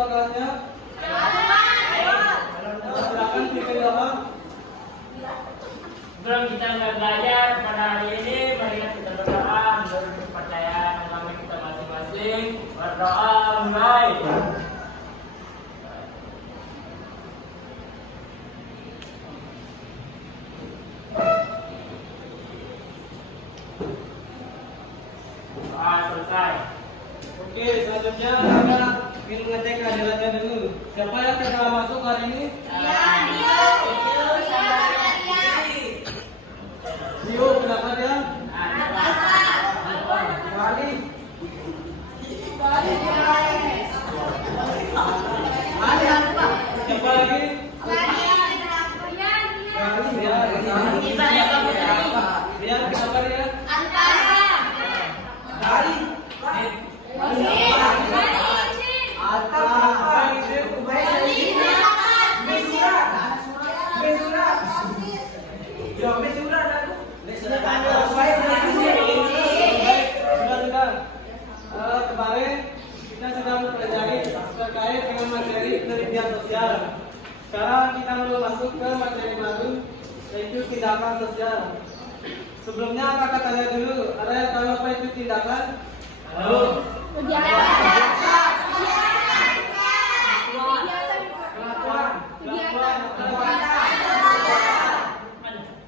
buka kelasnya? Silakan pilih apa? Sebelum kita mulai belajar pada hari ini, mari kita berdoa menurut kepercayaan agama kita masing-masing. Berdoa mulai. Doa selesai. Oke, selanjutnya kita ingin mengecek kehadirannya dulu. Siapa yang telah masuk hari ini? Dio, kenapa dia? Bali. Siapa lagi? Dia, kenapa dia? Bali. Kemarin kita sudah mempelajari terkait dengan materi penelitian sosial. Sekarang kita mau masuk ke materi baru, yaitu tindakan sosial. Sebelumnya apa katanya dulu? Ada yang tahu apa itu tindakan? Halo.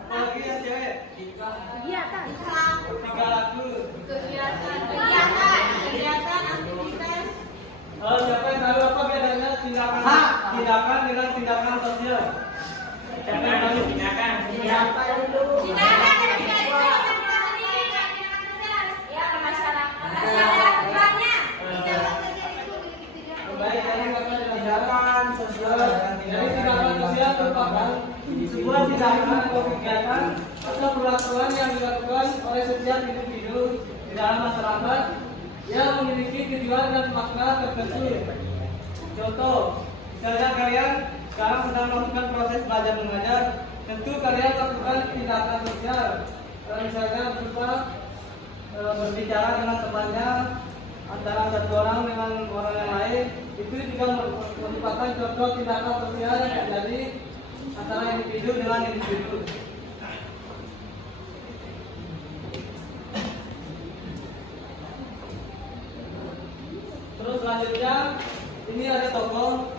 Apalagi yang cewek? Tiga lagu. Siapa yang tahu apa bedanya tindakan dengan tindakan sosial? Siapa yang tahu tindakan? Baik, tadi kata tindakan sosial. Jadi tindakan sosial merupakan sebuah tindakan atau kegiatan atau perlakuan yang dilakukan oleh setiap individu di dalam masyarakat yang memiliki tujuan dan makna tertentu. Contoh, misalnya kalian sekarang sedang melakukan proses belajar mengajar, tentu kalian lakukan tindakan sosial. Misalnya berupa berbicara dengan temannya, antara satu orang dengan orang yang lain, itu juga merupakan contoh tindakan sosial yang terjadi antara individu dengan individu. Terus selanjutnya ini ada tokoh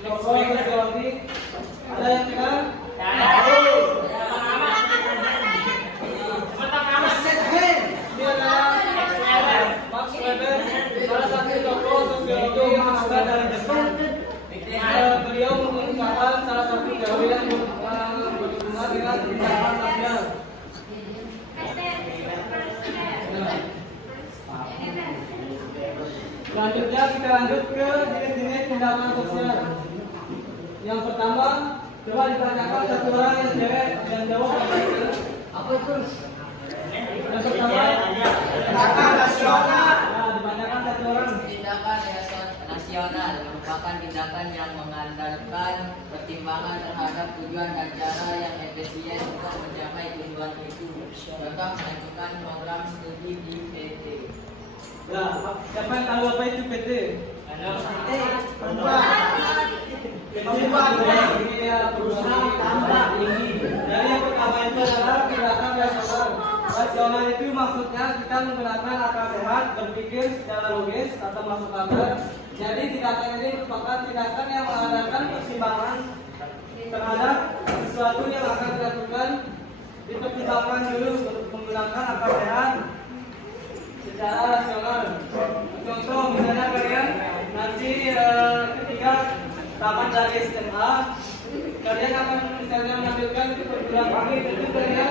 sosiologi. Ada yang kenal? Ini adalah Max Weber, salah satu tokoh sosiologi yang asal dari Jepang. Beliau mengungkapkan salah satu teori yang berhubungan dengan tindakan sosial. Selanjutnya kita lanjut ke jenis-jenis tindakan sosial. Yang pertama, coba ditanyakan satu orang yang cewek dan jawab apa itu? Yang pertama, tindakan nasional. Nah, ditanyakan satu orang. Tindakan nasional merupakan tindakan yang mengandalkan pertimbangan terhadap tujuan dan cara yang efisien untuk mencapai tujuan itu. Contoh menentukan program studi di PT. Nah, siapa yang tahu apa itu PT? Perusahaan tambah tinggi. Jadi yang pertama itu adalah tindakan rasional. Rasional itu maksudnya kita menggunakan akal sehat, berpikir secara logis atau masuk akal. Jadi tindakan ini merupakan tindakan yang mengadakan pertimbangan terhadap sesuatu yang akan dilakukan, dipertimbangkan dulu menggunakan akal sehat secara rasional. Contoh misalnya kalian nanti ketika tamat dari SMA, kalian akan misalnya menampilkan ke perguruan tinggi, tentu kalian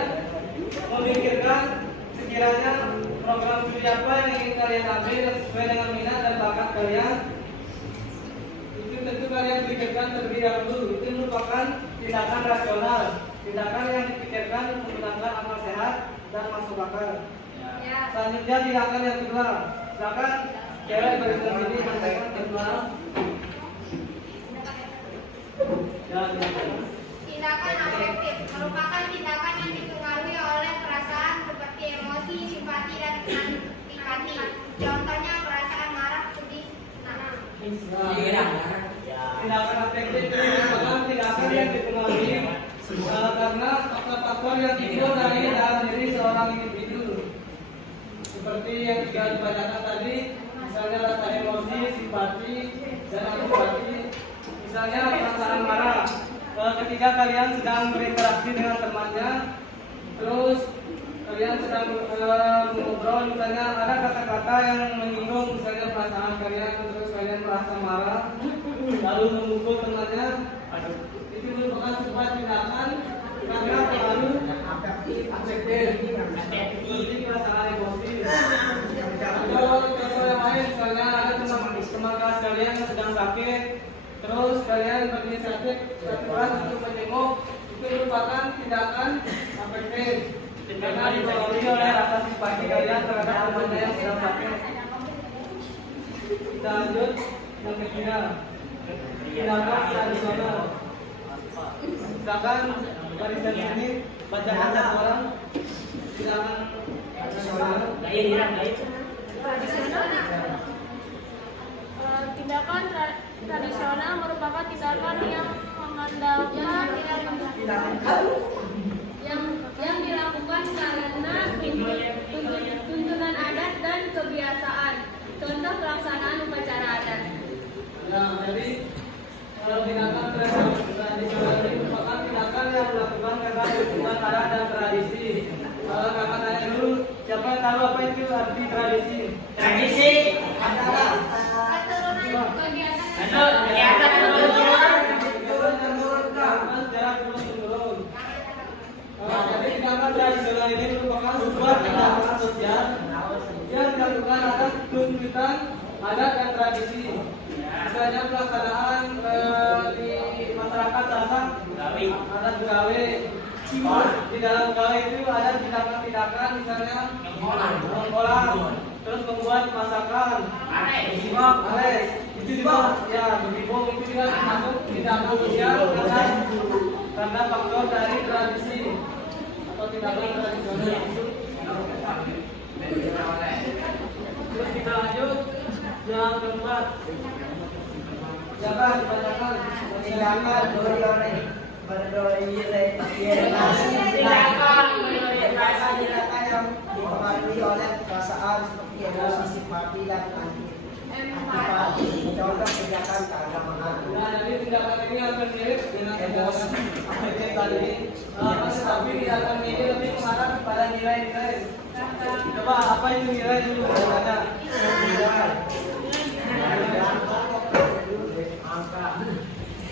memikirkan sekiranya program studi apa yang ingin kalian ambil yang sesuai dengan minat dan bakat kalian. Itu tentu kalian pikirkan terlebih dahulu. Itu merupakan tindakan rasional, tindakan yang dipikirkan menggunakan akal sehat dan masuk akal. Selanjutnya tindakan yang kedua, silakan cewek barisan ini sampaikan kedua. Tindakan afektif merupakan tindakan yang dipengaruhi oleh perasaan seperti emosi, simpati, dan antipati. Contohnya perasaan marah, sedih, senang. karena faktor-faktor yang timbul dari dalam diri seorang individu. Seperti yang sudah dibacakan tadi, misalnya rasa emosi, simpati, dan antipati. Misalnya perasaan marah. Ketika kalian sedang berinteraksi dengan temannya, terus kalian sedang mengobrol, misalnya ada kata-kata yang menyinggung misalnya perasaan kalian, terus kalian merasa marah, lalu memukul temannya, itu merupakan sebuah tindakan karena pengaruh afektif, seperti perasaan emosi. Atau contoh yang lain, misalnya ada teman kelas kalian yang sedang sakit, terus kalian berinisiatif keras untuk menjenguk, itu merupakan tindakan afektif karena dipengaruhi oleh rasa simpati kalian terhadap temannya yang sedang sakit. Kita lanjut yang ketiga, tindakan tradisional. Misalkan barisan ini bacaan satu orang, tindakan tradisional. Tindakan tradisional merupakan tindakan yang mengandalkan yang dilakukan karena tuntunan adat dan kebiasaan. Contoh pelaksanaan upacara adat. Ya, jadi tindakan tradisional ini merupakan tindakan yang dilakukan karena tuntunan adat dan tradisi. Kakak tanya dulu, siapa yang tahu apa itu arti tradisi? Tradisi adalah kegiatan secara turun-temurun. Jadi tindakan tradisional ini merupakan sebuah tindakan sosial yang dilakukan atas tuntutan adat dan tradisi. Misalnya pelaksanaan di masyarakat Sasak, adat Begawe. Di dalam Begawe itu ada tindakan-tindakan, misalnya mengkolam, terus membuat masakan, itu juga ya berhubung itu juga termasuk tindakan sosial karena faktor dari tradisi atau tindakan tradisional. Terus kita lanjut yang keempat, siapa dibacakan tindakan yang dipengaruhi oleh perasaan seperti emosi, simpati, dan antipati. Contoh tindakan keagamaan. Nah, jadi tindakan ini akan mirip dengan emosi afektif tadi, tetapi tindakan ini lebih mengarah kepada nilai-nilai. Coba apa itu nilai dulu? Ada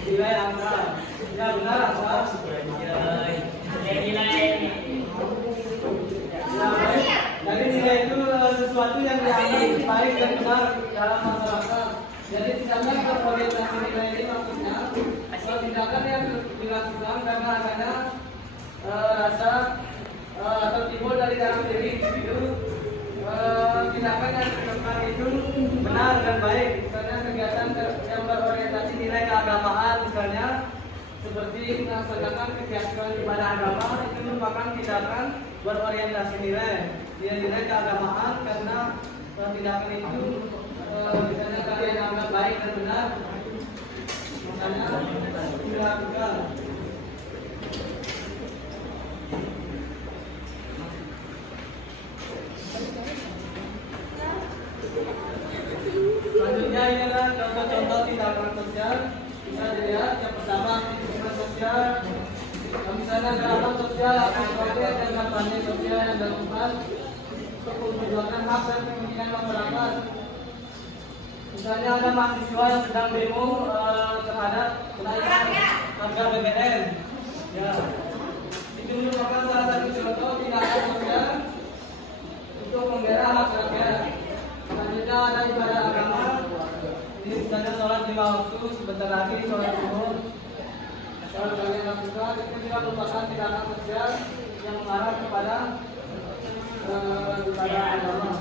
nilai angka. Ya benar apa? Jadi nilai itu sesuatu yang dianggap baik dan benar dalam masyarakat. Jadi tindakan berorientasi nilai ini maksudnya tindakan yang dilakukan karena adanya rasa atau timbul dari dalam diri individu. Tindakan yang dilakukan itu benar dan baik. Misalnya kegiatan yang berorientasi nilai keagamaan, misalnya seperti melaksanakan kegiatan ibadah agama, itu merupakan tindakan berorientasi nilai keagamaan karena tindakan itu misalnya kalian anggap baik dan benar, makanya dilakukan. Selanjutnya ini adalah contoh-contoh tindakan sosial. Bisa dilihat yang pertama aktivisme sosial, misalnya gerakan sosial, program dan kampanye sosial yang dilakukan untuk memperjuangkan hak dan kepentingan masyarakat. Misalnya ada mahasiswa yang sedang demo terhadap kenaikan harga BBM. Ya, itu merupakan salah satu contoh tindakan sosial untuk membela hak rakyat. Selanjutnya ada ibadah agama. Ini misalnya sholat 5 waktu, sebentar lagi sholat zuhur. Kalau kalian lakukan, itu juga merupakan tindakan sosial yang mengarah kepada ibadah agama.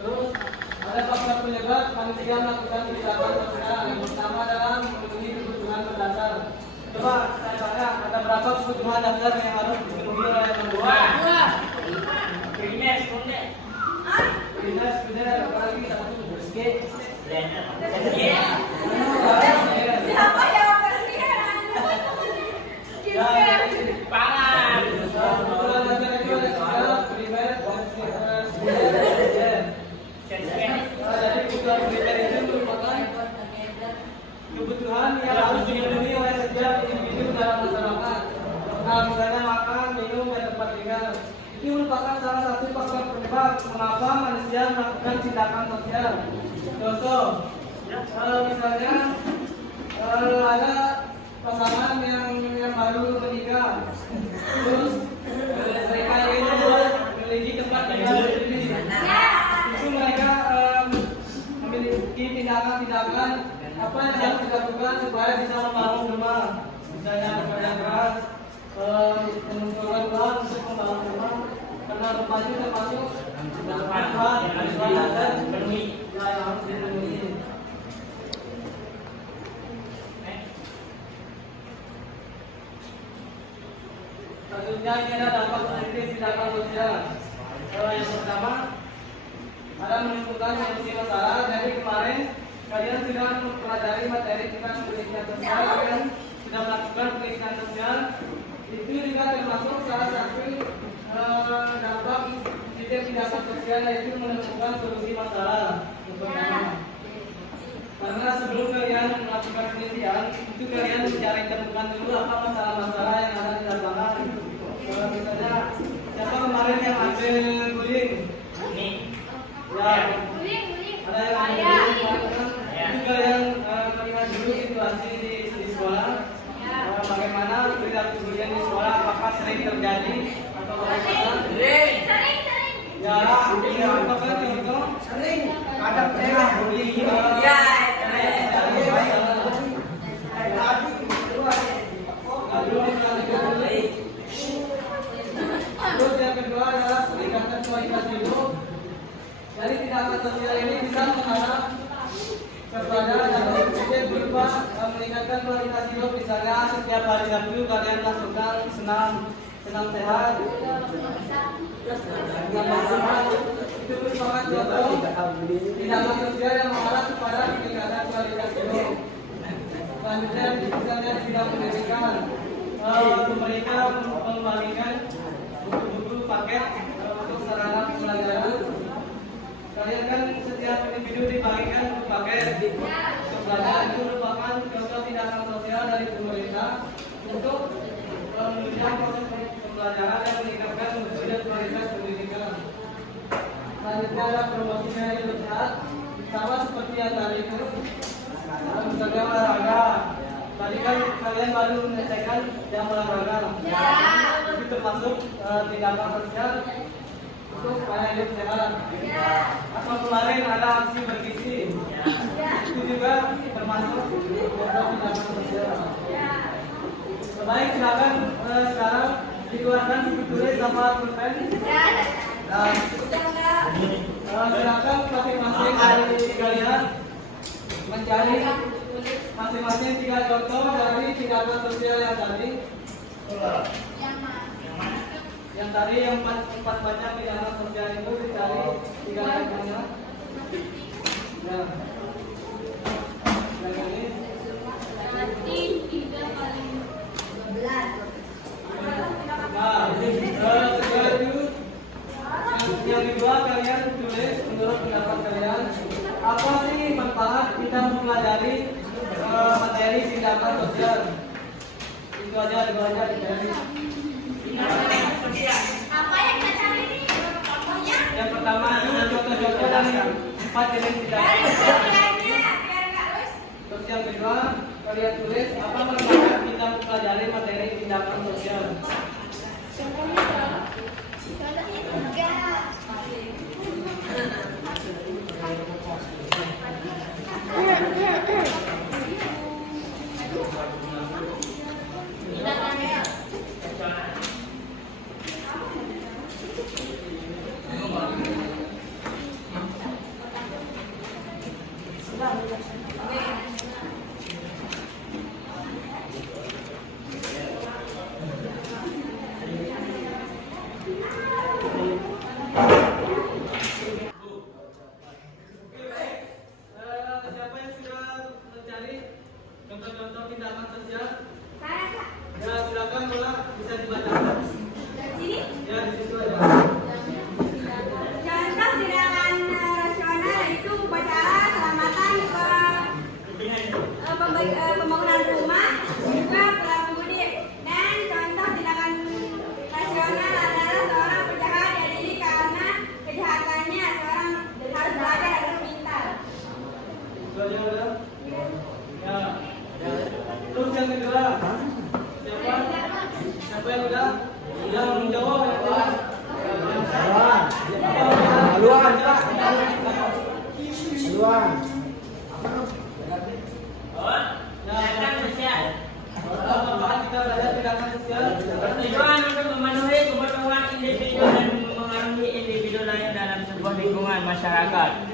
Terus ada faktor penyebab manusia melakukan tindakan sosial. Yang pertama adalah memenuhi kebutuhan mendasar. Coba saya tanya, ada berapa kebutuhan dasar yang harus dipenuhi oleh manusia? Primer, Siapa yang bersiaran? Kebutuhan yang harus dipenuhi oleh setiap individu dalam masyarakat. Nah, misalnya makan, minum, dan tempat tinggal. Ini merupakan salah satu faktor penyebab mengapa manusia melakukan tindakan sosial. Contoh, misalnya ada pasangan yang baru menikah, terus mereka ingin memiliki tempat tinggal sendiri. Itu mereka memiliki tindakan-tindakan apa yang harus dilakukan supaya bisa membangun rumah, misalnya bekerja keras, mengumpulkan uang untuk membangun rumah, karena rumah itu termasuk kebutuhan dan penuhi yang harus dipenuhi. Selanjutnya ini ada dampak positif tindakan sosial. Yang pertama, ada menimbulkan solusi masalah. Jadi kemarin kalian sudah mempelajari materi tentang pendidikan sosial, kalian sudah melakukan pendidikan sosial. Itu juga termasuk salah satu dampak positif tindakan sosial, yaitu menemukan solusi masalah. Karena sebelum kalian melakukan penelitian, itu kalian mencari temukan dulu apa masalah-masalah yang ada di lapangan. Misalnya, siapa kemarin yang ambil guling? Ya, ada yang ambil guling. Itu kalian melihat dulu situasi di sekolah. Bagaimana perilaku guling di sekolah? Apakah sering terjadi atau bagaimana? Sering. Ya, ini merupakan contoh. Sering. Ada pernah bullying. Terus yang kedua adalah peningkatan kualitas hidup. Dari tindakan sosial ini bisa mengarah kepada dampak positif berupa meningkatkan kualitas hidup. Misalnya setiap hari Sabtu kalian lakukan senam sehat. Itu merupakan contoh tindakan sosial yang mengarah kepada peningkatan kualitas hidup. Selanjutnya misalnya tidak pendidikan, pemerintah membagikan buku-buku paket untuk sarana pembelajaran. Kalian kan setiap individu dibagikan buku paket untuk belajar. Itu merupakan contoh tindakan sosial dari pemerintah untuk menunjang proses pembelajaran dan meningkatkan mutu dan kualitas pendidikan. Selanjutnya ada promosi gaya hidup sehat, sama seperti yang tadi itu. Misalnya olahraga. Tadi kan kalian baru menyelesaikan yang olahraga. Itu termasuk tindakan sosial untuk supaya hidup sehat. Atau kemarin ada aksi bergizi. Itu juga termasuk tindakan sosial. Baik, silakan sekarang dikeluarkan buku tulis sama pulpen. Dan silakan masing-masing dari kalian mencari masing-masing 3 contoh dari tindakan sosial yang tadi. Yang tadi yang empat banyak tindakan sosial itu dicari 3 contohnya. Nah, yang ini. Berarti 3 kali 12. Nah, yang kedua kalian tulis menurut pendapat kalian apa sih manfaat kita mempelajari materi tindakan sosial. Itu aja materi. Apa yang kita cari ini? Yang pertama itu contoh-contoh dari 4 jenis tindakan sosial. Terus yang kedua kalian tulis apa manfaat kita mempelajari materi tindakan sosial. Dua-duanya udah? Ya. Terus yang kedua, siapa? Siapa yang udah? Yang menjawab yang udah? Haluan. Apakah kita belajar tindakan sosial? Tujuan untuk memenuhi kebutuhan individu dan memengaruhi individu lain dalam sebuah lingkungan masyarakat.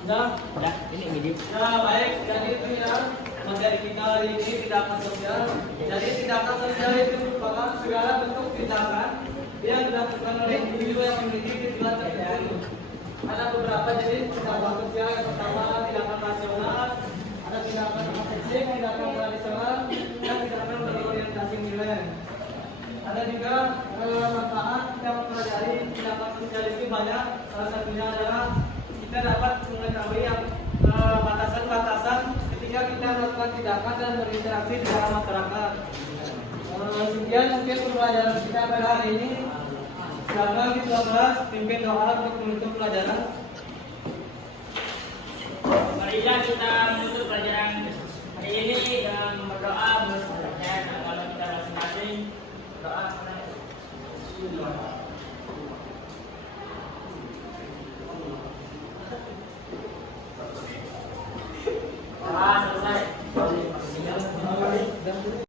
Sudah? Dah, ini video. Ya baik, jadi itu ya materi kita hari ini tindakan sosial. Jadi tindakan sosial itu merupakan segala bentuk tindakan yang dilakukan oleh individu yang memiliki tujuan tertentu. Ada beberapa jenis tindakan sosial. Yang pertama tindakan rasional, ada tindakan afektif, tindakan tradisional, dan tindakan berorientasi nilai. Ada juga manfaat yang mempelajari tindakan sosial itu banyak. Salah satunya adalah kita dapat mengetahui yang batasan-batasan ketika kita melakukan tindakan dan berinteraksi di dalam masyarakat. Sekian mungkin pembelajaran kita pada hari ini. Silakan kita bahas pimpin doa untuk menutup pelajaran. Marilah kita menutup pelajaran